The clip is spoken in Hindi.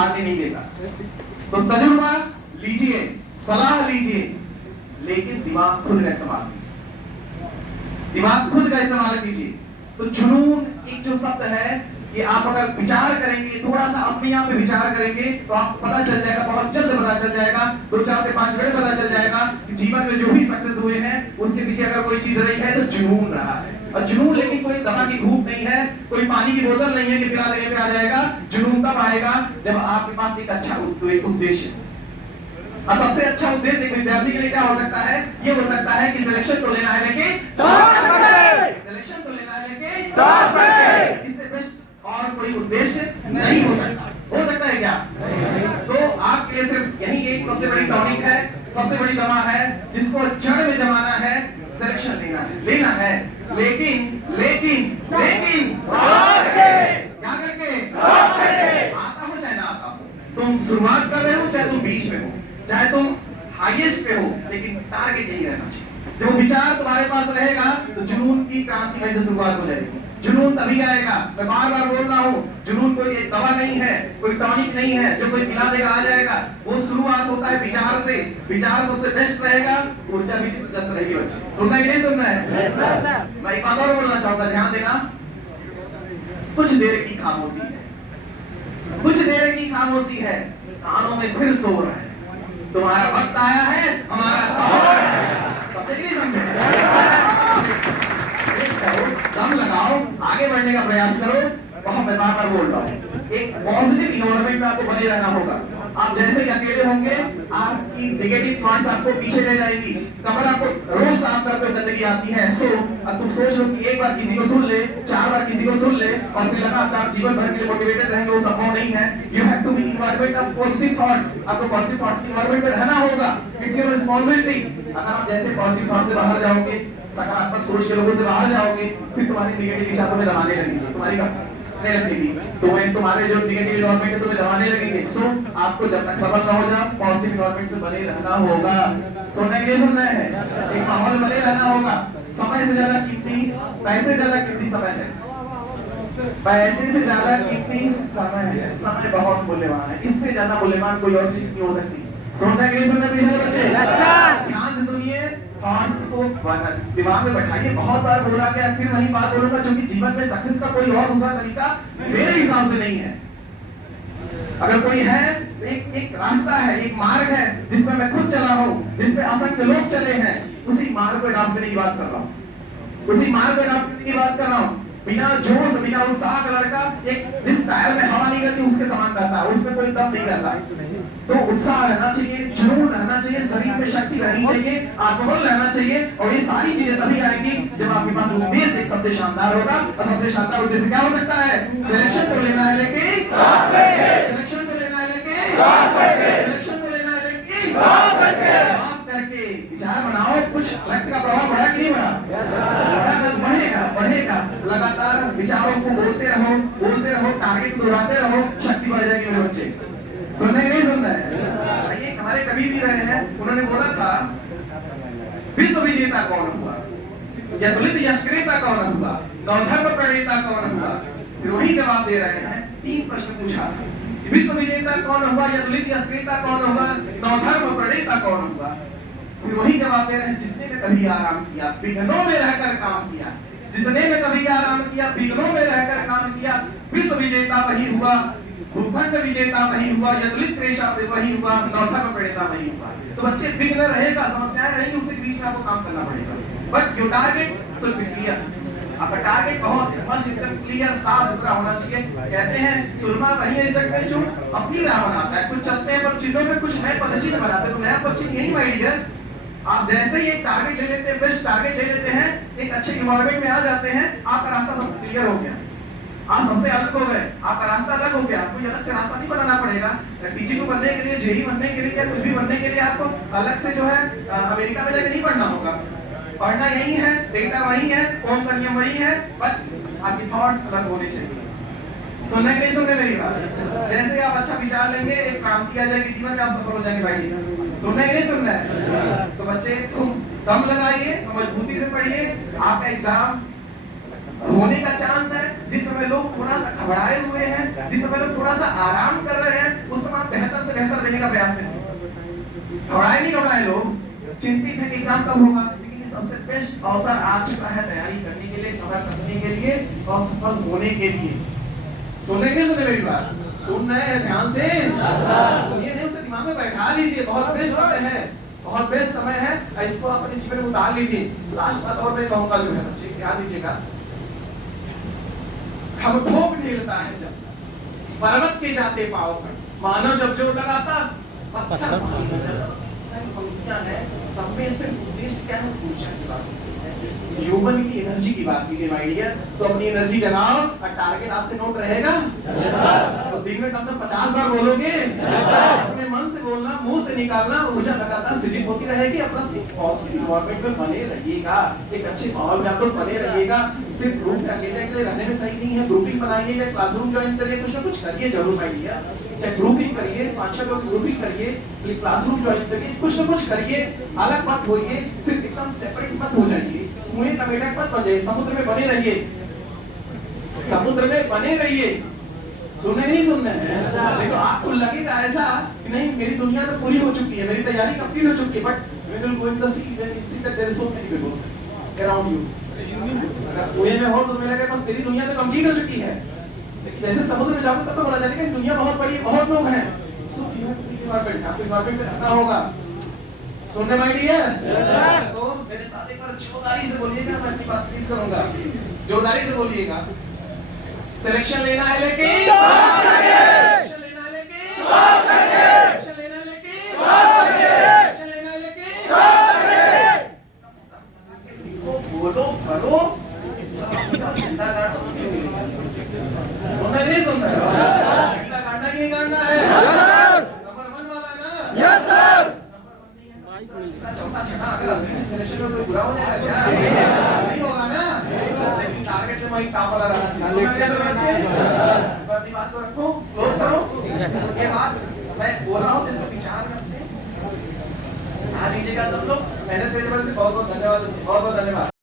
सुधारने नहीं देगा। तो तजुर्बा लीजिए, सलाह लीजिए, लेकिन दिमाग खुद का इस्तेमाल कीजिए, दिमाग खुद का इस्तेमाल कीजिए। तो जुनून एक जो शब्द है, कि आप अगर विचार करेंगे, थोड़ा सा अपने आप पे विचार करेंगे, तो आपको पता चल जाएगा, बहुत जल्द पता चल जाएगा, 2-4 से 5 मिनट पता चल जाएगा कि जीवन में जो भी सक्सेस हुए हैं उसके पीछे अगर कोई चीज रही है तो जुनून रहा है। और जुनून लेकिन कोई दवा की भूख नहीं है, कोई पानी की बोतल नहीं है कि पिला देने पे आ जाएगा। जुनून तब आएगा जब आपके पास एक अच्छा उद्देश्य। और सबसे अच्छा उद्देश्य एक विद्यार्थी के लिए क्या हो सकता है? ये हो सकता है कि सिलेक्शन तो लेना है लेकिन सिलेक्शन तो लेना है लेकिन इससे बेस्ट और कोई उद्देश्य नहीं हो सकता। हो सकता है क्या? तो आपके लिए सिर्फ यही एक सबसे बड़ी टॉनिक है, सबसे बड़ी दवा है, जिसको जड़ में जमाना है। सिलेक्शन लेना है लेकिन क्या करके? आता हो चाहे ना आता हो, तुम शुरुआत कर रहे हो चाहे तुम बीच में हो, चाहे तुम हाईएस्ट पे हो, लेकिन टारगेट यही रहना चाहिए। जब वो विचार तुम्हारे पास रहेगा तो जुनून की क्रांति वहीं से शुरुआत हो जाएगी। जुनून तभी आएगा। मैं बार बार बोल रहा हूँ, जुनून कोई एक दवा नहीं है, कोई टॉनिक नहीं है जो कोई पिला देगा आ जाएगा। वो शुरुआत होता है विचार से। विचार सबसे बेस्ट रहेगा, ऊर्जा भी जबरदस्त रहेगी। बच्चे सुनना है कि नहीं सुनना है? मैं एक बात और बोलना चाहूंगा, ध्यान देना। कुछ देर की खामोशी है, कुछ देर की खामोशी है, कानों में फिर सो रहा है। तुम्हारा वक्त आया है, हमारा दौर है। समझे नहीं समझे? दम लगाओ, आगे बढ़ने का प्रयास करो। बहुत मैं बार बार बोल रहा हूँ, एक पॉजिटिव इन्वायरमेंट में आपको बने रहना होगा। आप जैसे ही अकेले होंगे, आपकी नेगेटिव थॉट्स आपको पीछे ले जाएगी। कमर आपको रोज साफ करते हुए गंदगी आती है। सो अब तुम सोच लो कि एक बार किसी को सुन ले, 4 बार किसी को सुन ले, और फिर लगातार जीवन भर के लिए मोटिवेटेड रहेंगे, वो संभव नहीं है। You have to be environment of positive thoughts. आपको पॉजिटिव थॉट्स की इन्वायरमेंट में रहना होगा। It's your responsibility. अगर आप जैसे पॉजिटिव थॉट्स से बाहर जाओगे, सकारात्मक सोच के लोगों से बाहर जाओगे, फिर तुम्हारी नेगेटिव दिशा तुम्हें दबाने लगेगी, तुम्हारी नहीं लगेगी, तुम्हारे जो नेगेटिव एनवायरनमेंट है तुम्हें दबाने लगेंगे। सो आपको जब तक सफल ना हो जाओ, पॉजिटिव एनवायरनमेंट में बने रहना होगा। सुनना है कि नहीं सुनना है? एक माहौल बने रहना होगा। समय से ज्यादा कीमती, पैसे ज्यादा कीमती समय है। पैसे से ज्यादा कीमती समय है। समय बहुत मूल्यवान है, इससे ज्यादा मूल्यवान कोई और चीज नहीं हो सकती। सुनना है कि नहीं सुनना है बच्चे? ध्यान से सुनिए, थॉट्स को दिमाग में बैठाइए। बहुत बार बोला गया, फिर वही बात बोलूंगा, क्योंकि जीवन में सक्सेस का कोई और दूसरा तरीका मेरे हिसाब से नहीं है। अगर कोई है, एक रास्ता है, एक मार्ग है जिसमें मैं खुद चला हूं, जिसमें असंख्य लोग चले हैं, उसी मार्ग को अडॉप्ट करने की बात कर रहा हूं, उसी मार्ग को अडॉप्ट करने की बात कर रहा हूं। बिना जोश, बिना उत्साह का लड़का एक जिस टायर में हवा नहीं रहती उसके समान रहता है, उसमें कोई दम नहीं रहता। तो उत्साह रहना चाहिए, जुनून रहना चाहिए, शरीर में शक्ति रहनी चाहिए, आत्मबल रहना चाहिए। और ये सारी चीजें तभी आएंगी जब आपके पास उद्देश्य एक सबसे शानदार होगा। और सबसे शानदार उद्देश्य क्या हो सकता है? सिलेक्शन तो लेना है लेकिन सिलेक्शन तो लेना है लेकिन सिलेक्शन तो लेना है लेकिन बात करके विचार बनाओ। कुछ रक्त का प्रभाव बढ़ा कि नहीं बढ़ा? बढ़ेगा। लगातार विचारों को बोलते रहो, टारगेट को दोहराते रहो, शक्ति बढ़ जाएगी मेरे बच्चे। सुनना है नहीं सुनना है? ये हमारे कभी भी रहे हैं, उन्होंने बोला था विश्व विजेता कौन हुआ, यदुलित यशक्रेता कौन हुआ, नवधर्म प्रणेता कौन हुआ। फिर वही जवाब दे रहे हैं। 3 प्रश्न पूछा, विश्व विजेता कौन हुआ, यदुलित यशक्रेता कौन हुआ, नवधर्म प्रणेता कौन हुआ। फिर वही जवाब दे रहे हैं, जिसने कभी आराम किया, विघ्नों में रहकर काम किया, जिसने कभी आराम किया, विघ्नों में रहकर काम किया, विश्व विजेता वही हुआ, भूखंड विजेता वही हुआ, यदुलित प्रेषा वही हुआ, नवधर्म प्रणेता वही हुआ। तो बच्चे विघ्न रहेगा, समस्याएं रहेंगी, उसके बीच में आपको काम करना पड़ेगा। But your target should be clear. आपका टारगेट बहुत मस्त एकदम क्लियर, साफ सुथरा होना चाहिए। कहते हैं सुरमा वही नहीं सकते जो अपनी राह बनाता है। कुछ चलते हैं पर चिन्हों में कुछ नए पदचिन्ह बनाते हैं, तो नया पदचिन्ह यही माय डियर। आप जैसे ही एक टारगेट ले लेते हैं, बेस्ट टारगेट ले लेते हैं, एक अच्छे इन्वायरमेंट में आ जाते हैं, आपका रास्ता सबसे क्लियर हो गया, आप सबसे अलग हो गए, आपका रास्ता अलग हो गया। कोई अलग से रास्ता नहीं बनाना पड़ेगा। टीचिंग बनने के लिए, जेई बनने के लिए या कुछ भी बनने के लिए आपको अलग से जो है अमेरिका में जाके नहीं पढ़ना होगा। पढ़ना यही है, डेटा वही है, ओम का नियम वही है, बट आपकी थॉट्स अलग होने चाहिए। सुनने के नहीं सुनने मेरी बात? जैसे आप अच्छा विचार लेंगे, एक क्रांति आ जाएगी जीवन में, आप सफल हो जाएंगे भाई। सुनने के नहीं सुनना है? तो बच्चे तुम दम लगाइए, मजबूती से पढ़िए। आपका एग्जाम होने का चांस है। जिस समय लोग थोड़ा सा घबराए हुए हैं, जिस समय लोग थोड़ा सा आराम कर रहे हैं, उस समझने का प्रयास करिए। घबराए नहीं घबराए लोग, चिंतित है कि एग्जाम कब होगा, लेकिन ये सबसे बेस्ट अवसर आ चुका है तैयारी करने के लिए, कमर कसने के लिए और सफल होने के लिए। सुनने के लिए सुने मेरी बात, सुन रहे हैं ध्यान से, सुनिए नहीं उसे दिमाग में बैठा लीजिए। बहुत बेस्ट समय है, बहुत बेस्ट समय है, इसको अपने जीवन में उतार लीजिए। लास्ट बात और मैं कहूंगा जो है बच्चे ध्यान दीजिएगा, हम ठोक ढेलता है जब पर्वत के जाते पाँव पर, मानव जब जोर लगाता पत्थर पंक्तियां है, सब में से उद्देश्य क्या है, ऊर्जा की बात है, ह्यूमन की एनर्जी की बात की माय डियर। तो अपनी एनर्जी लगाओ और टारगेट आज से नोट रहेगा। Yes sir. तो दिन में कम से कम 50 बार बोलोगे। Yes sir. अपने मन से बोलना, मुंह से निकालना, ऊर्जा लगातार सृजित होती रहेगी। अपना एक पॉजिटिव एनवायरनमेंट में बने रहिएगा, एक अच्छे माहौल में आप लोग बने रहिएगा। सिर्फ रूम में अकेले अकेले रहने में सही नहीं है, ग्रुपिंग बनाइए, क्लासरूम ज्वाइन करिए, कुछ ना कुछ करिए जरूर माय डियर। चाहे ग्रुपिंग करिए, 5-6 लोग ग्रुपिंग करिए, क्लासरूम ज्वाइन करिए, कुछ ना कुछ करिए, अलग मत होइए, सिर्फ एकदम सेपरेट मत हो जाइए, कुएं का बेटा मत बन जाइए, समुद्र में बने रहिए, समुद्र में बने रहिए। सुनने नहीं सुनने हैं, देखो आपको लगेगा ऐसा कि नहीं मेरी दुनिया तो पूरी हो चुकी है, मेरी तैयारी कंप्लीट हो चुकी है, but we will go in the sea when we see that there is so many people around you। अगर कुएं में हो तो तुम्हें लगेगा बस मेरी दुनिया तो कंप्लीट हो चुकी है, लेकिन जैसे समुद्र में जाओगे तब तो पता चलेगा कि दुनिया बहुत बड़ी है, बहुत लोग हैं। So you have to be involvement, आपको इन्वॉल्वमेंट में रहना होगा। सुनने माय डियर? Yes sir. तो मेरे साथ एक बार जोरदारी से बोलिएगा, मैं अपनी बात प्लीज करूंगा, जोरदारी से बोलिएगा। सिलेक्शन लेना है लेकिन सिलेक्शन लेना है लेकिन सिलेक्शन लेना है लेकिन सिलेक्शन लेना है लेकिन बोलो करो, सब झंडा गाड़ो। सुनना नहीं सुनना है, झंडा गाड़ना कि नहीं गाड़ना है? Yes sir. नंबर 1 वाला ना? Yes sir. चौथा छठा अगर सिलेक्शन में कोई बुरा हो जाएगा क्या? नहीं होगा ना, लेकिन टारगेट में वही काम वाला रहना चाहिए। सुनना कैसे बच्चे? अपनी बात को रखो, क्लोज करो। उसके बाद मैं बोल रहा हूँ जिसको विचार में अपने ध्यान दीजिएगा सब लोग। मेहनत करने वाले से बहुत बहुत धन्यवाद बच्चे, बहुत बहुत धन्यवाद।